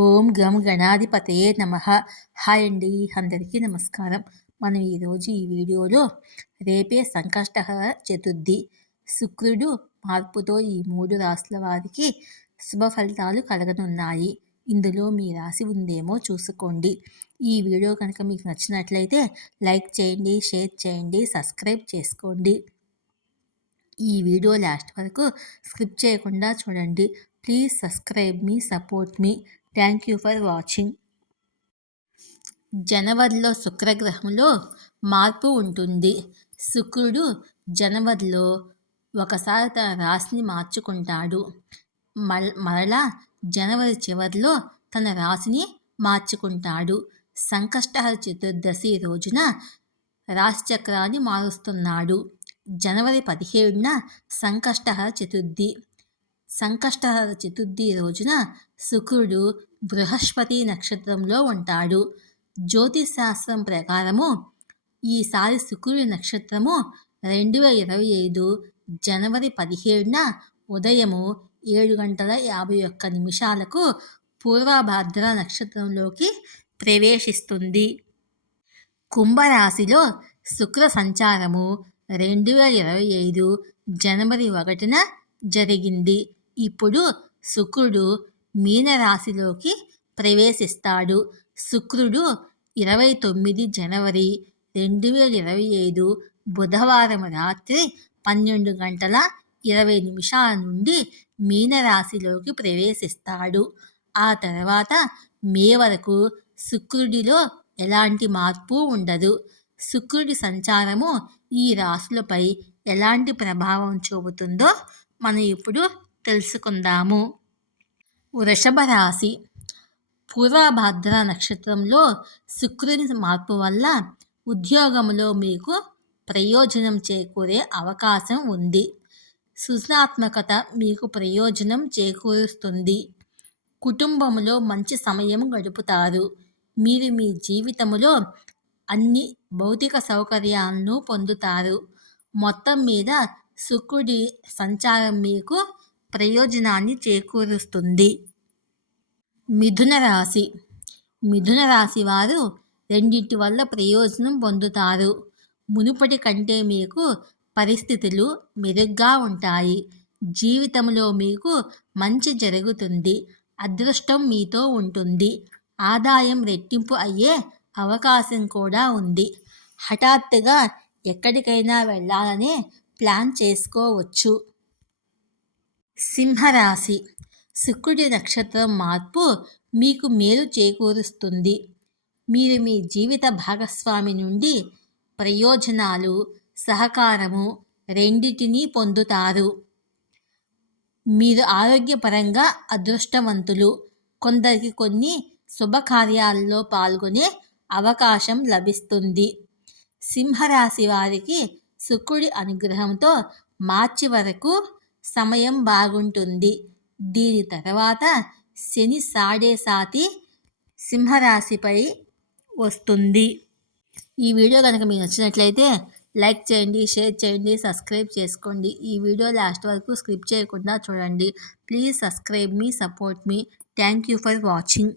ఓం గం గణాధిపతయే నమః. హాయ్ అండి, అందరికీ నమస్కారం. మనం ఈరోజు ఈ వీడియోలో రేపే సంకష్టహర చతుర్థి, శుక్రుడు మార్పుతో ఈ 3 రాశుల వారికి శుభ ఫలితాలు కలగనున్నాయి. ఇందులో మీ రాశి ఉందేమో చూసుకోండి. ఈ వీడియో కనుక మీకు నచ్చినట్లయితే లైక్ చేయండి, షేర్ చేయండి, సబ్స్క్రైబ్ చేసుకోండి. ఈ వీడియో లాస్ట్ వరకు స్కిప్ చేయకుండా చూడండి. Please subscribe me, support me. Thank you for watching. జనవరిలో శుక్రగ్రహంలో మార్పు ఉంటుంది. శుక్రుడు జనవరిలో ఒకసారి తన రాశిని మార్చుకుంటాడు. మరలా జనవరి చివరిలో తన రాశిని మార్చుకుంటాడు. సంకష్టహర చతుర్దశి రోజున రాశి చక్రాన్ని మారుస్తున్నాడు. జనవరి 17న సంకష్టహర చతుర్థి. సంకష్టహర చతుర్థి రోజున శుక్రుడు బృహస్పతి నక్షత్రంలో ఉంటాడు. జ్యోతిశాస్త్రం ప్రకారము ఈసారి శుక్రుడి నక్షత్రము 2025 జనవరి 17న ఉదయము 7:51 పూర్వభాద్ర నక్షత్రంలోకి ప్రవేశిస్తుంది. కుంభరాశిలో శుక్ర సంచారము 2025 జనవరి 1న జరిగింది. ఇప్పుడు శుక్రుడు మీనరాశిలోకి ప్రవేశిస్తాడు. శుక్రుడు 29 జనవరి 2025 బుధవారం రాత్రి 12:20 నుండి మీనరాశిలోకి ప్రవేశిస్తాడు. ఆ తర్వాత మే వరకు శుక్రుడిలో ఎలాంటి మార్పు ఉండదు. శుక్రుడి సంచారము ఈ రాశులపై ఎలాంటి ప్రభావం చూపుతుందో మనం ఇప్పుడు తెలుసుకుందాము. వృషభ రాశి. పూర్వభాద్ర నక్షత్రంలో శుక్రుని మార్పు వల్ల ఉద్యోగంలో మీకు ప్రయోజనం చేకూరే అవకాశం ఉంది. సృజనాత్మకత మీకు ప్రయోజనం చేకూరుస్తుంది. కుటుంబంలో మంచి సమయం గడుపుతారు. మీరు మీ జీవితంలో అన్ని భౌతిక సౌకర్యాలను పొందుతారు. మొత్తం మీద శుక్రుడి సంచారం మీకు ప్రయోజనాన్ని చేకూరుస్తుంది. మిథున రాశి. మిథున రాశి వారు రెండింటి వల్ల ప్రయోజనం పొందుతారు. మునుపటి కంటే మీకు పరిస్థితులు మెరుగ్గా ఉంటాయి. జీవితంలో మీకు మంచి జరుగుతుంది. అదృష్టం మీతో ఉంటుంది. ఆదాయం రెట్టింపు అయ్యే అవకాశం కూడా ఉంది. హఠాత్తుగా ఎక్కడికైనా వెళ్ళాలనే ప్లాన్ చేసుకోవచ్చు. సింహరాశి. శుక్రుడి నక్షత్రం మార్పు మీకు మేలు చేకూరుస్తుంది. మీరు మీ జీవిత భాగస్వామి నుండి ప్రయోజనాలు, సహకారము రెండింటినీ పొందుతారు. మీరు ఆరోగ్యపరంగా అదృష్టవంతులు. కొందరికి కొన్ని శుభకార్యాల్లో పాల్గొనే అవకాశం లభిస్తుంది. సింహరాశి వారికి శుక్రుడి అనుగ్రహంతో మార్చి వరకు సమయం బాగుంటుంది. దీని తర్వాత శని సాడేసాతి సింహరాశిపై వస్తుంది. ఈ వీడియో కనుక మీకు నచ్చినట్లయితే లైక్ చేయండి, షేర్ చేయండి, సబ్స్క్రైబ్ చేసుకోండి. ఈ వీడియో లాస్ట్ వరకు స్కిప్ చేయకుండా చూడండి. Please subscribe me, support me. Thank you for watching.